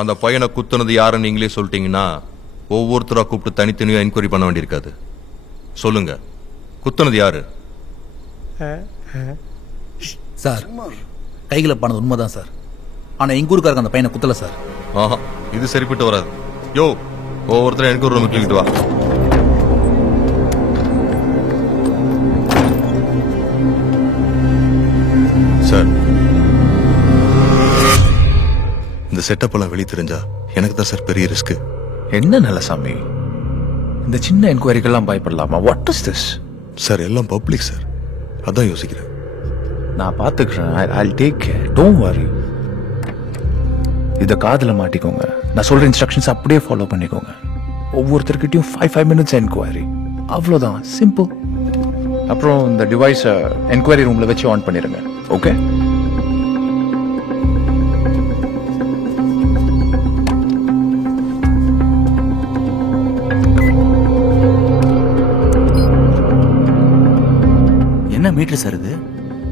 அந்த பையனை குத்துனது யாருன்னு நீங்களே சொல்லிட்டீங்கன்னா ஒவ்வொருத்தரா கூப்பிட்டு தனித்தனியா என்கொயரி பண்ண வேண்டியிருக்காது. சொல்லுங்க, குத்துனது யாரு? சார், கைகளை பண்ணது உண்மைதான் சார். ஆனா எங்க ஊருக்காரங்க அந்த பையனை குத்தல சார். ஆஹா, இது சரிப்பட்டு வராது. யோ, ஒவ்வொருத்தரும் எனக்கு ஒரு ரூம் தூக்கிட்டு வா. சார், இந்த செட்டப் எல்லாம் வெளியே தெரிஞ்சா எனக்கு தான் சார் பெரிய ரிஸ்க். என்ன நல்லசாமி, இந்த சின்ன என்கொயரிக்கெல்லாம் பயப்படலாமா? What is this? சார், எல்லாம் பப்ளிக் சார், அதான் யோசிக்கிறேன். நான் பாத்துக்கிறேன். I'll take care. Don't worry. இத காதுல மாட்டிக்கோங்க. நான் சொல்ற இன்ஸ்ட்ரக்ஷன்ஸ் அப்படியே ஃபாலோ பண்ணிக்கோங்க. ஒவ்வொருத்தர்கிட்டயும் 5 minutes என்கொயரி, அவ்வளவுதான். சிம்பிள். அப்புறம் இந்த டிவைஸ என்கொயரி ரூம்ல வச்சு ஆன் பண்ணிருங்க. ஓகே? என்ன மீட்டர் சார் இது?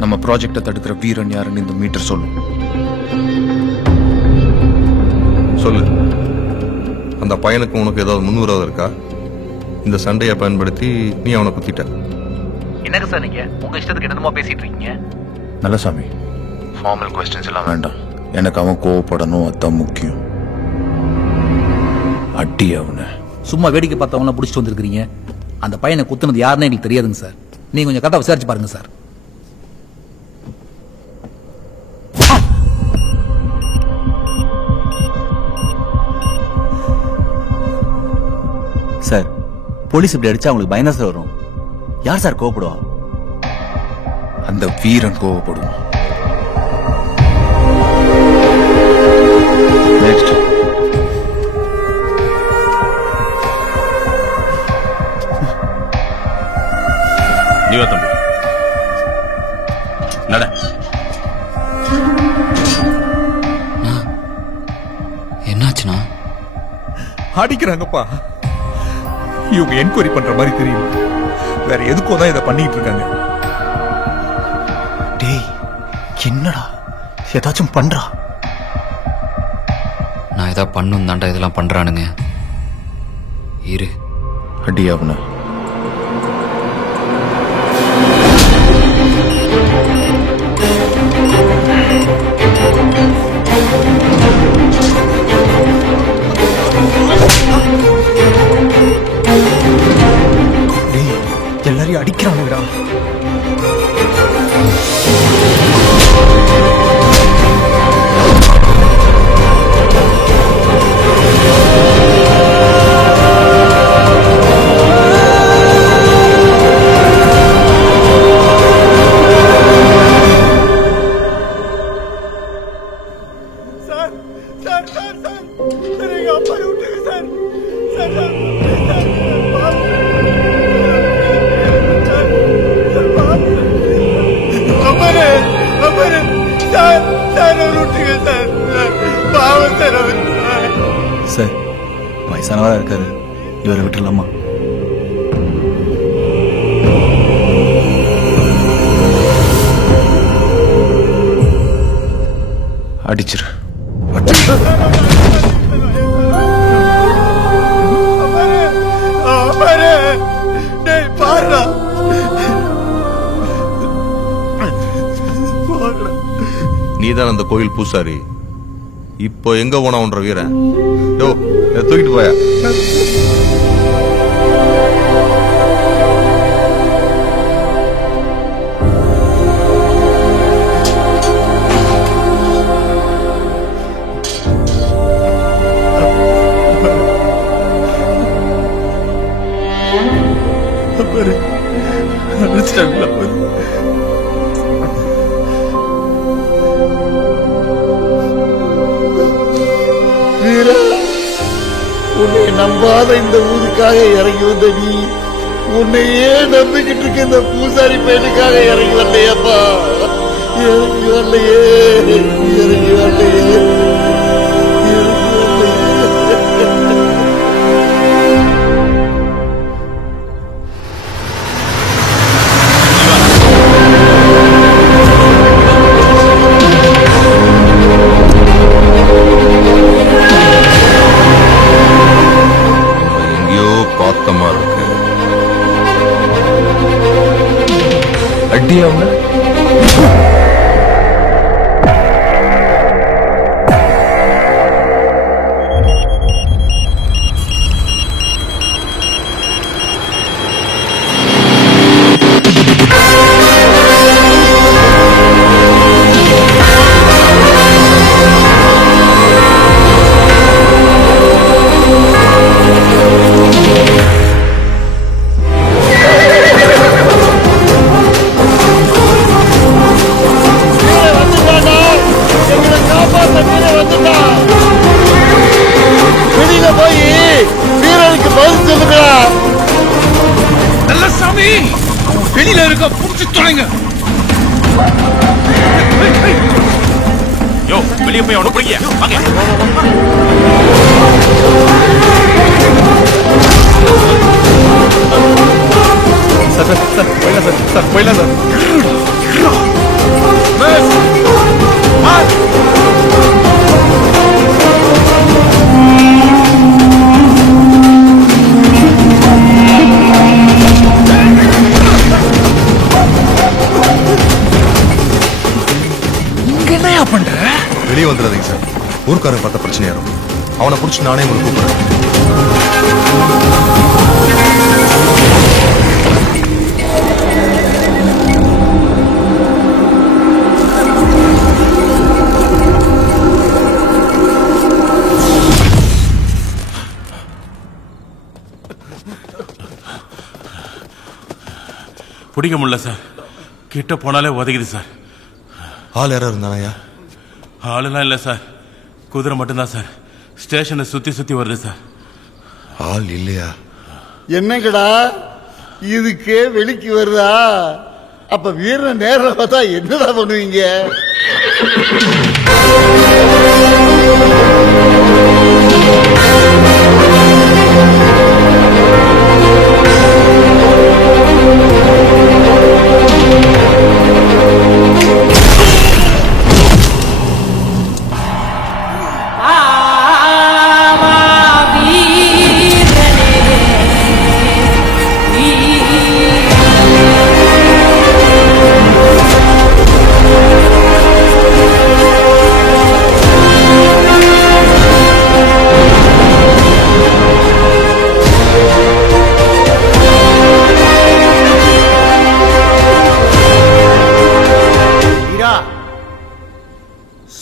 நம்ம ப்ராஜெக்டை தடுக்கிற வீரன் யாருன்னு இந்த மீட்டர் சொல்லும். சொல்லு, அந்த பையனுக்கு உனக்கு ஏதாவது முன்விரோதம் இருக்கா? இந்த சண்டையை பயன்படுத்தி நீ அவனை குத்திட்ட. என்னங்க சார் நீங்க உங்க இஷ்டத்துக்கு என்னமோ பேசிட்டு இருக்கீங்க? நல்லசாமி, ஃபார்மல் क्वेश्चंस எல்லாம் வேண்டாம். எனக்கு அவன் கோவப்படணும், அதான் முக்கியம். அடி அவனை. சும்மா வேடிக்கை பார்த்தவங்களாம் பிடிச்சிட்டு வந்திருக்கீங்க. அந்த பையனை குத்துனது யாருன்னு எனக்கு தெரியாதுங்க சார். நீங்க கொஞ்சம் கரெக்டா விசாரிச்சு பாருங்க சார். சார், போலீஸ் இப்படி அடிச்சா அவங்களுக்கு பயந்தா சார் வரும். யார் சார் கோவப்படுவா? அந்த வீரன் கோவப்படுவான். நெக்ஸ்ட். நீ வா தம்பி, நட. என்னாச்சுண்ணா? அடிக்கிறாங்கப்பா. இவங்க என்கொயரி பண்ற மாதிரி தெரியும். வேற எதுக்கோ தான் இதை பண்ணிட்டு இருக்காங்க. டேய், என்னடா ஏதாச்சும் பண்றா? நான் ஏதா பண்ணும் தாண்டா இதெல்லாம் பண்றானுங்க. இரு. அடி அவனை. எல்லாரையும் அடிக்கிறானுங்கடா. Sir sir sir sir sir, எங்க அப்பா விட்டுங்க சார். சார் சார் சார், வயசானவரா இருக்காரு, இவரை விட்டுலாமா? அடிச்சிரு. நீதான் அந்த கோயில் பூசாரி. இப்போ எங்க போனவன்ற வீரன்? யோ, தூக்கிட்டு போயா. உன்னை நம்பாத இந்த ஊருக்காக இறங்கி வந்த நீ, உன்னையே நம்பிக்கிட்டு இருக்க இந்த பூசாரி பையனுக்காக இறங்கி வரலையப்பா. இறங்கி வரலையே, இறங்கி வரலையே. கீழே இருக்க புடிச்சு தொலைங்க. யோ வெளியே போய் அவனை பிடிங்க வாங்க. சார் போயிடலாம் சார். என்னையா பண்ற? வெளியே வந்துடாதீங்க சார். ஊர்க்காரங்க பார்த்த பிரச்சனையாரும். அவனை பிடிச்சி நானே உங்களுக்கு கூப்பிடுறேன். பிடிக்க முடியல சார். கிட்ட போனாலே உதைக்குது சார். ஆள் யாரா இருந்தானயா? ஆளுலாம் இல்லை சார். குதிரை மட்டும்தான் சார். ஸ்டேஷனை சுத்தி வருது சார். ஆள் இல்லையா? என்னங்கடா இதுக்கே வெளிக்கு வருதா? அப்ப வீரன் நேரம் பார்த்தா என்னடா பண்ணுவீங்க?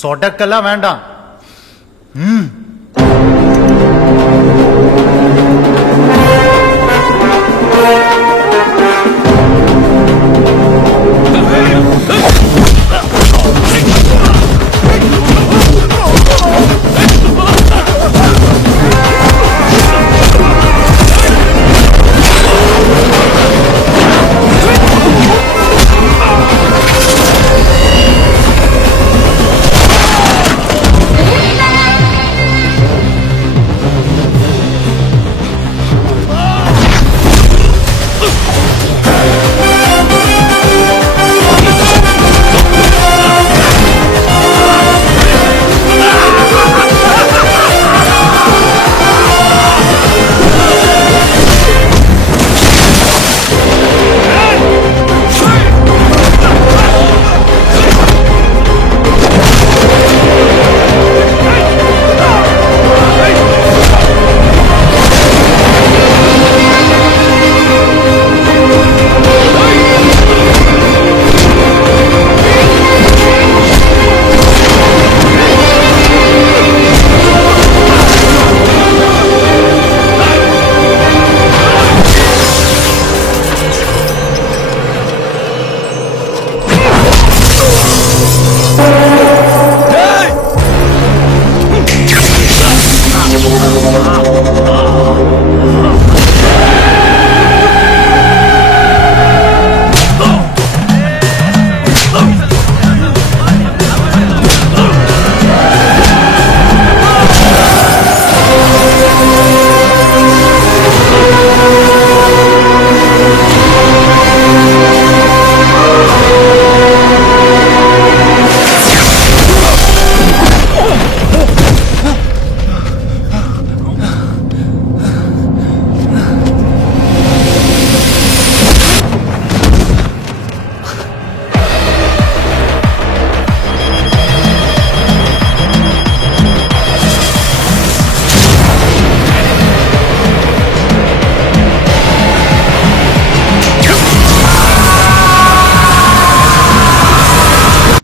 சொடக்கெல்லாம் வேண்டாம்.